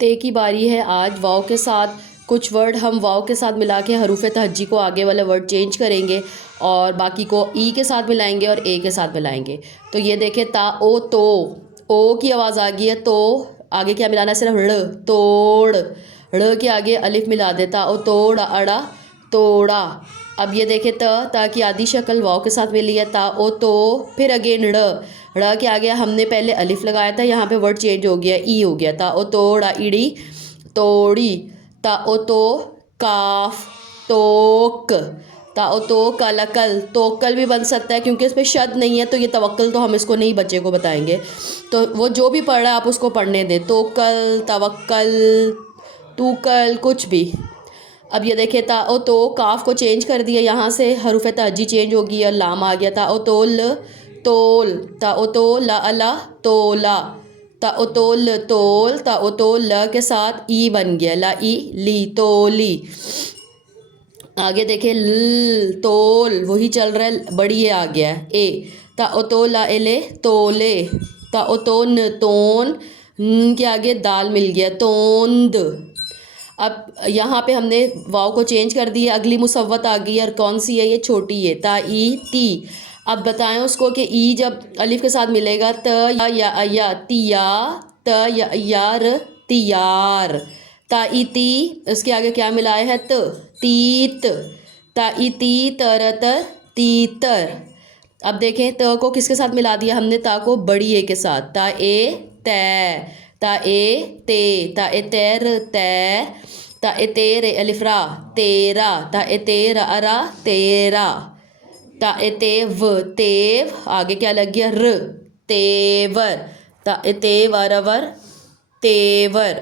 ते की बारी है आज। वाव के साथ कुछ वर्ड हम वाव के साथ मिला के हरूफ तहज्जी को आगे वाले वर्ड चेंज करेंगे और बाकी को ई के साथ मिलाएंगे और ए के साथ मिलाएंगे। तो ये देखें, ता ओ तो, ओ की आवाज़ आ गई है। तो आगे क्या मिलाना है? सिर्फ ड़, तोड़। ड़ के आगे अलिफ मिला देता, ओ तोड़ा, अड़ा, तोड़ा। अब ये देखें, त की आधी शक्ल वाव के साथ मिली है, ता ओ तो, फिर अगेन ड़ के आगे हमने पहले अलिफ लगाया था, यहाँ पे वर्ड चेंज हो गया, ई हो गया। ता ओ तोड़ा, इड़ी, तोड़ी। ता ओ तो, काफ, तोक। ता ओ तो कलकल, तोकल भी बन सकता है क्योंकि इसमें शद नहीं है, तो ये तवक्कल तो हम इसको नहीं बच्चे को बताएंगे। तो वो जो भी पढ़ रहा है आप उसको पढ़ने दें, तोकल, तवक्कल, तूकल, कुछ भी। अब ये देखे, ता ओ तो काफ को चेंज कर दिया, यहाँ से हरूफ तहज्जी चेंज होगी और लाम आ गया। ता ओ तोल, तोल। ता ओ तो ला अला, तोला। ता ओ तोल, तोल। ता ओ तो ल के साथ ई बन गया, ला ई, ली, तोली। आगे देखे, ल, तोल, वही चल रहा है, बड़ी ए आ गया है, ए। ता ओ तो ला एले, तोले। ता ओ तो न, तोन। न के आगे दाल मिल गया, तोंद। अब यहाँ पे हमने वाव को चेंज कर दिया, अगली मुसव्वत आ गई और कौन सी है? ये छोटी है, ता ई, ती। अब बताएं उसको कि ई जब अलिफ के साथ मिलेगा, त या तिया, त यार, तियार। ता ई ती, उसके आगे क्या मिलाया है? त, तीत। ता ई ती, तरत, तीतर। अब देखें, त को किसके साथ मिला दिया हमने? ता को बड़ी ए के साथ, ता ए, तै। ता ए, ते। ता ए तैर, तै। ता ए तेरे, अलिफ्रा, तेरा। ता ए तेरा, अरा, तेरा। ता ए तेव, तेव। आगे क्या लग गया? र, तेवर। ता ए तेवर, अवर, तेवर।